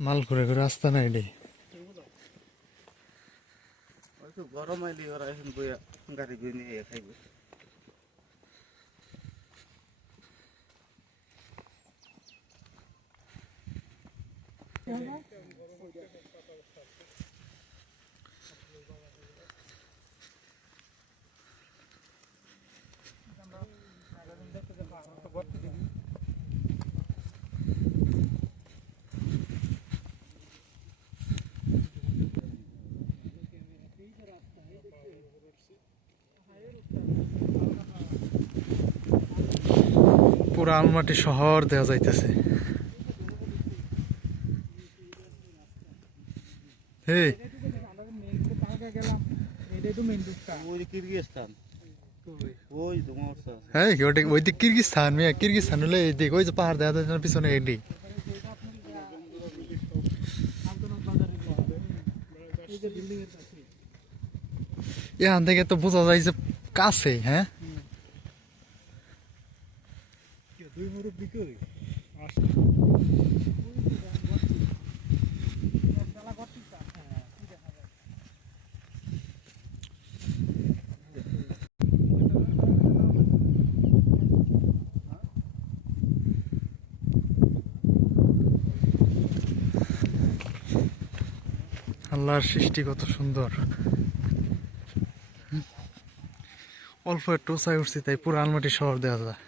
মাল ঘুরে ঘুরে আসতে না। এটাই গরম আইলে ওরা এখন বইয়া গাড়ি বই নিয়ে খাইবে। পুরো আলমাটি শহর দেওয়া যাইতেছে। ওই যে কিরগিজস্তান ওই তো মরসা হ্যাঁ ওই দিক কিরগিস্তান মেয়ে কিরগিস্তান হলে এই দিক। ওই যে পাহাড় দেওয়া যাচ্ছে পিছনে এই বিল্ডিং এখান থেকে তো বোঝা যায় যে কাছে হ্যাঁ? আল্লাহর সৃষ্টি কত সুন্দর। অল্প একটু উঁচাই উঠছি তাই পুরো আলমাটি শহর দেওয়া যায়।